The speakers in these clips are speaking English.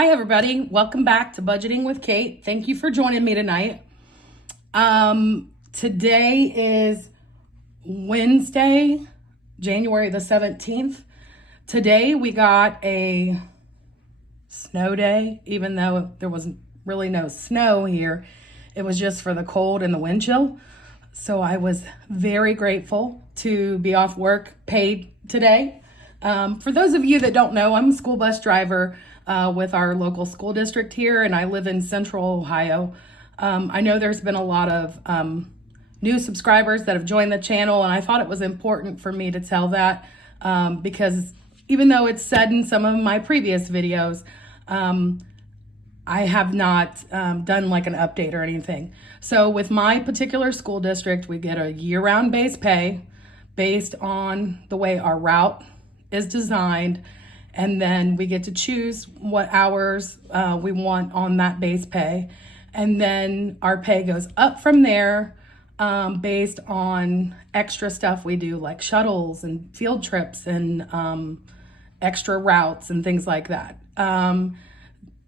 Hi, everybody. Welcome back to Budgeting with Kate. Thank you for joining me tonight. Today is Wednesday, January the 17th. Today we got a snow day, even though there was really no snow here. It was just for the cold and the wind chill. So I was very grateful to be off work paid today. For those of you that don't know, I'm a school bus driver with our local school district here, and I live in Central Ohio. I know there's been a lot of new subscribers that have joined the channel, and I thought it was important for me to tell that because even though it's said in some of my previous videos, I have not done like an update or anything. So with my particular school district, we get a year-round base pay based on the way our route is designed, and then we get to choose what hours we want on that base pay, and then our pay goes up from there based on extra stuff we do, like shuttles and field trips and extra routes and things like that.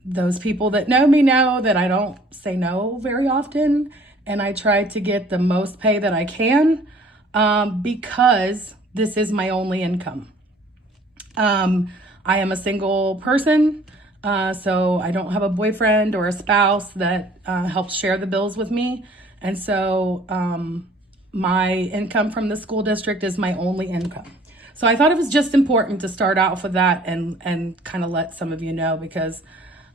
Those people that know me know that I don't say no very often, and I try to get the most pay that I can because this is my only income. I am a single person, so I don't have a boyfriend or a spouse that helps share the bills with me. And so my income from the school district is my only income. So I thought it was just important to start off with that and kind of let some of you know, because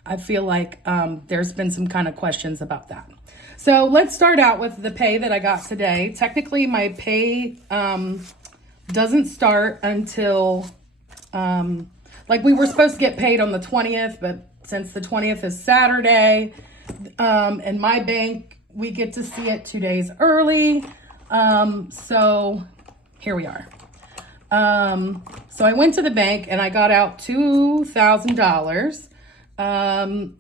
I feel like there's been some kind of questions about that. So let's start out with the pay that I got today. Technically, my pay doesn't start until... like we were supposed to get paid on the 20th, but since the 20th is Saturday, in my bank, we get to see it 2 days early. So here we are. So I went to the bank and I got out $2,000.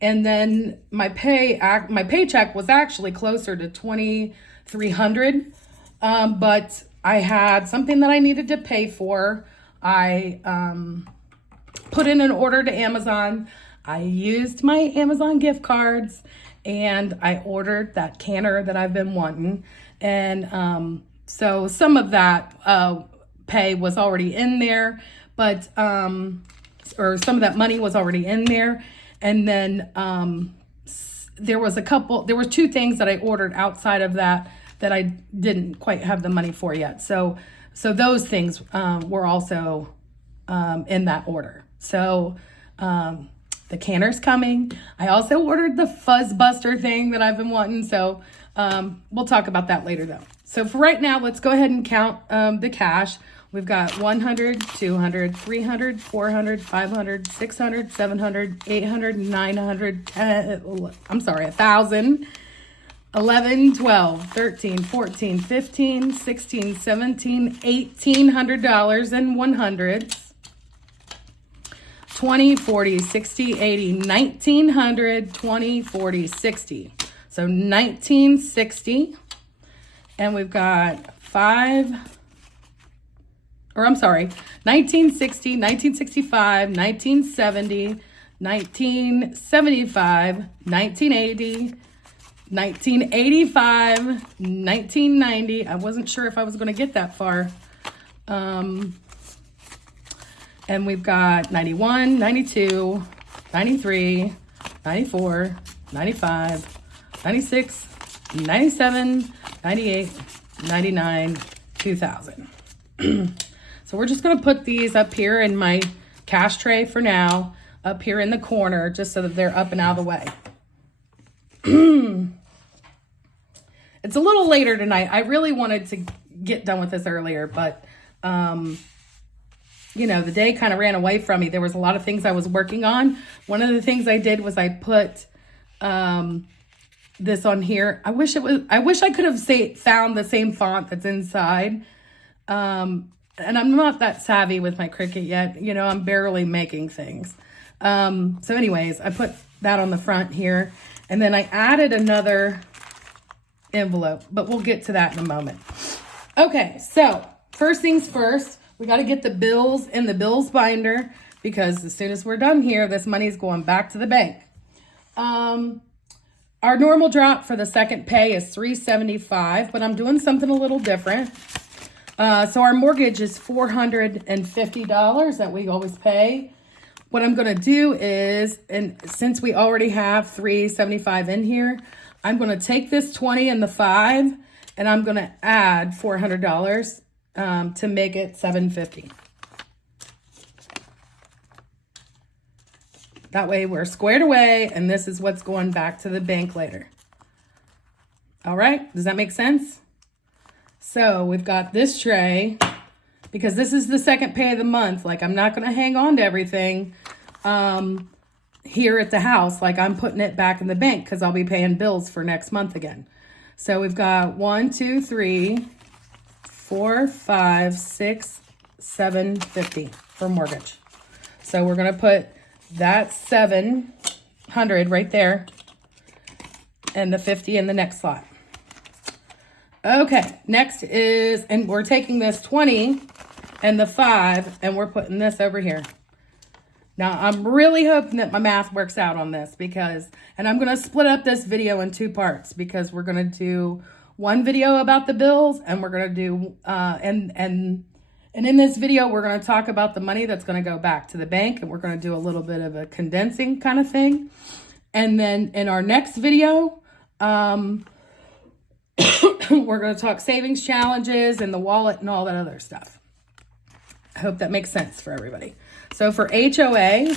And then my paycheck was actually closer to $2,300. But I had something that I needed to pay for. I put in an order to Amazon. I used my Amazon gift cards and I ordered that canner that I've been wanting. And so some of that pay was already in there, but or some of that money was already in there. And then there was two things that I ordered outside of that I didn't quite have the money for yet. So those things were also in that order. So the canner's coming. I also ordered the fuzz buster thing that I've been wanting. So we'll talk about that later though. So for right now, let's go ahead and count the cash. We've got 100, 200, 300, 400, 500, 600, 700, 800, 900, 1,000. 11, 12, 13, 14, 15, 16, 17, $1,800 in 100s. 20, 40, 60, 80, 1,900, 20, 40, 60. So 1960. And we've got 1960, 1965, 1970, 1975, 1980, 1985, 1990. I wasn't sure if I was going to get that far. And we've got 91, 92, 93, 94, 95, 96, 97, 98, 99, 2000. So we're just going to put these up here in my cash tray for now, up here in the corner, just so that they're up and out of the way. It's a little later tonight. I really wanted to get done with this earlier, but, the day kind of ran away from me. There was a lot of things I was working on. One of the things I did was I put this on here. I wish I could have found the same font that's inside. And I'm not that savvy with my Cricut yet. I'm barely making things. So anyways, I put that on the front here. And then I added another envelope, but we'll get to that in a moment. Okay, so first things first, we got to get the bills in the bills binder because as soon as we're done here, this money is going back to the bank. Our normal drop for the second pay is $375, but I'm doing something a little different. So our mortgage is $450 that we always pay. What I'm going to do is, and since we already have $375 in here, I'm going to take this 20 and the 5, and I'm going to add $400 to make it $750. That way we're squared away, and this is what's going back to the bank later. All right, does that make sense? So we've got this tray, because this is the second pay of the month. Like, I'm not going to hang on to everything here at the house. Like, I'm putting it back in the bank because I'll be paying bills for next month again. So we've got 1, 2, 3, 4, 5, 6, 750 for mortgage. So we're going to put that 700 right there and the 50 in the next slot. Okay, next is, and we're taking this 20 and the 5 and we're putting this over here. Now, I'm really hoping that my math works out on this because, and I'm going to split up this video in 2 parts because we're going to do one video about the bills and we're going to do, and in this video, we're going to talk about the money that's going to go back to the bank, and we're going to do a little bit of a condensing kind of thing. And then in our next video, we're going to talk savings challenges and the wallet and all that other stuff. I hope that makes sense for everybody. So for HOA,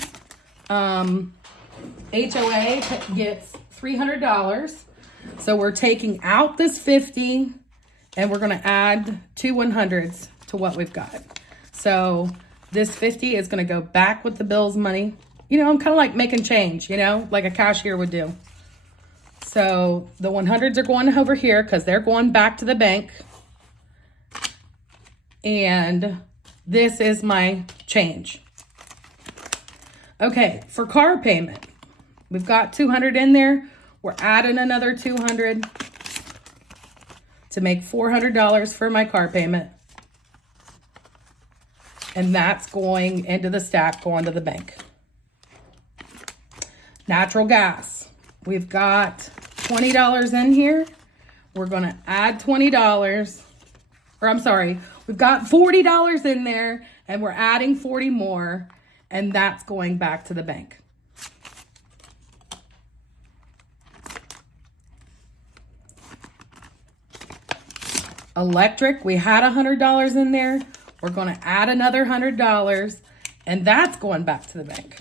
HOA gets $300. So we're taking out this 50 and we're going to add 2 100s to what we've got. So this 50 is going to go back with the bills money. You know, I'm kind of like making change, you know, like a cashier would do. So the 100s are going over here because they're going back to the bank. And this is my change. Okay, for car payment, we've got 200 in there. We're adding another 200 to make $400 for my car payment. And that's going into the stack, going to the bank. Natural gas. We've got $20 in here. We're going to add $20. Or I'm sorry, we've got $40 in there and we're adding 40 more. And that's going back to the bank. Electric, we had $100 in there. We're going to add another $100 and that's going back to the bank.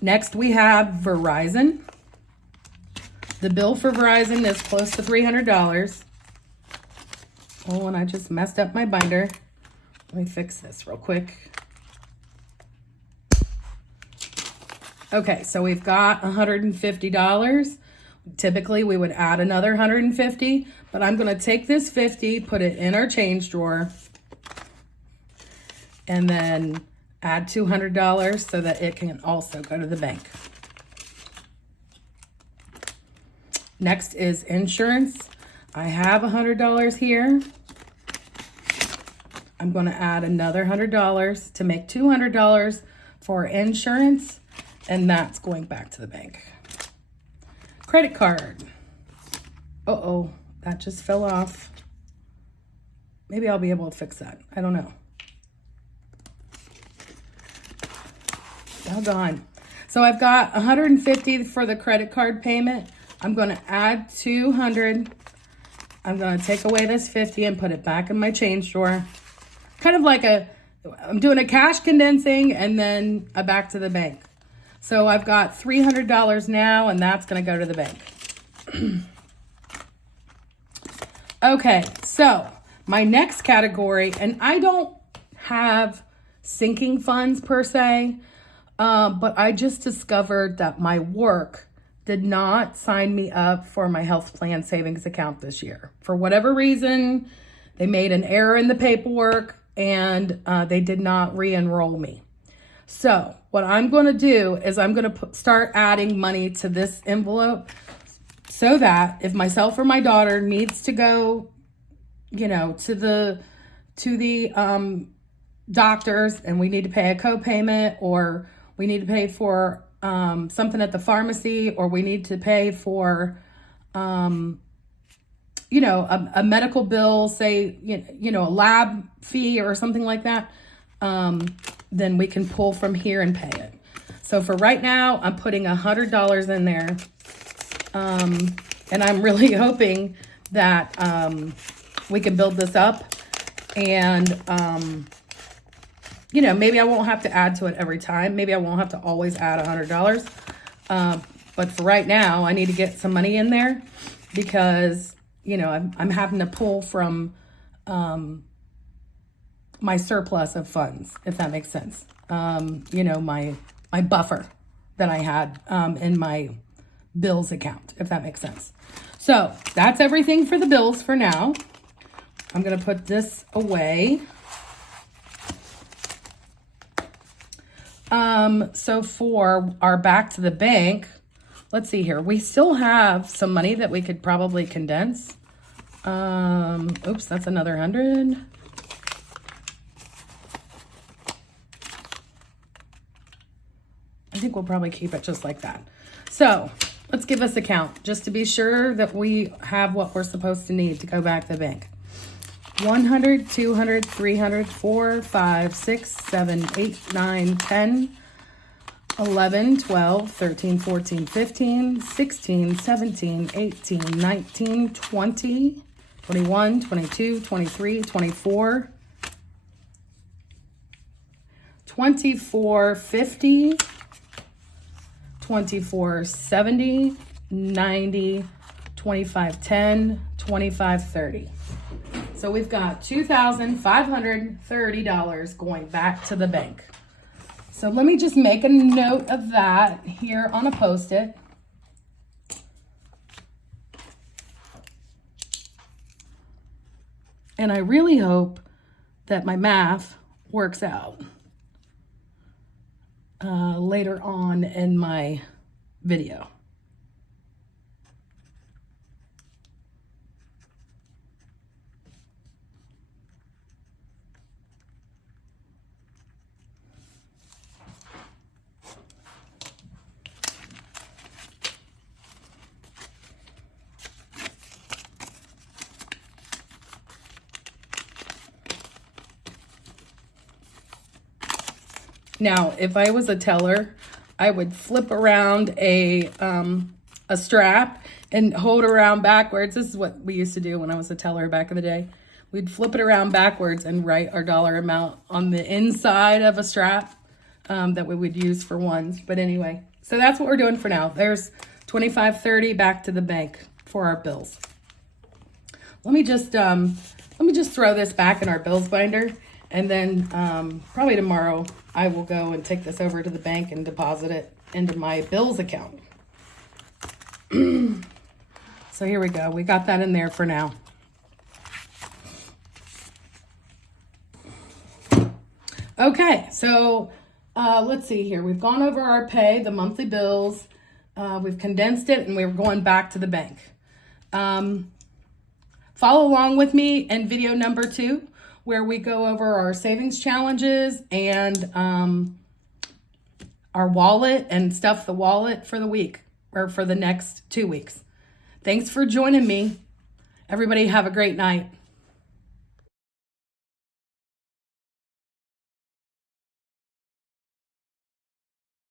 Next, we have Verizon. The bill for Verizon is close to $300. Oh, and I just messed up my binder. Let me fix this real quick. Okay, so we've got $150. Typically, we would add another $150, but I'm going to take this $50, put it in our change drawer, and then add $200 so that it can also go to the bank. Next is insurance. I have $100 here. I'm going to add another $100 to make $200 for insurance, and that's going back to the bank. Credit card. Uh-oh, that just fell off. Maybe I'll be able to fix that. I don't know. Doggone. So I've got $150 for the credit card payment. I'm going to add $200. I'm going to take away this $50 and put it back in my change drawer. Kind of like I'm doing a cash condensing and then a back to the bank. So I've got $300 now, and that's going to go to the bank. Okay, so my next category, and I don't have sinking funds per se, but I just discovered that my work did not sign me up for my health plan savings account this year. For whatever reason, they made an error in the paperwork, and they did not re-enroll me. So what I'm going to do is I'm going to start adding money to this envelope so that if myself or my daughter needs to go, you know, to the doctors and we need to pay a co-payment, or we need to pay for something at the pharmacy, or we need to pay for a medical bill, say, a lab fee or something like that, then we can pull from here and pay it. So for right now, I'm putting $100 in there. And I'm really hoping that we can build this up, and maybe I won't have to add to it every time. Maybe I won't have to always add $100. But for right now, I need to get some money in there because, I'm having to pull from my surplus of funds, if that makes sense. My buffer that I had in my bills account, if that makes sense. So that's everything for the bills for now. I'm going to put this away. So for our back to the bank, let's see here. We still have some money that we could probably condense. Oops, that's another 100. I think we'll probably keep it just like that. So let's give us a count just to be sure that we have what we're supposed to need to go back to the bank. 100, 200, 300, 4, 5, 6, 7, 8, 9, 10, 11, 12, 13, 14, 15, 16, 17, 18, 19, 20, 21, 22, 23, 24, 24, 50, 24, 70, 90, 25, 10, 25, 30. So we've got $2,530 going back to the bank. So let me just make a note of that here on a Post-it. And I really hope that my math works out later on in my video. Now, if I was a teller, I would flip around a strap and hold it around backwards. This is what we used to do when I was a teller back in the day. We'd flip it around backwards and write our dollar amount on the inside of a strap that we would use for ones. But anyway, so that's what we're doing for now. There's $25.30 back to the bank for our bills. Let me just throw this back in our bills binder, and then probably tomorrow I will go and take this over to the bank and deposit it into my bills account. So here we go. We got that in there for now. Okay, so let's see here. We've gone over our pay, the monthly bills. We've condensed it, and we're going back to the bank. Follow along with me in video number 2, where we go over our savings challenges and our wallet and stuff the wallet for the week or for the next 2 weeks. Thanks for joining me. Everybody have a great night.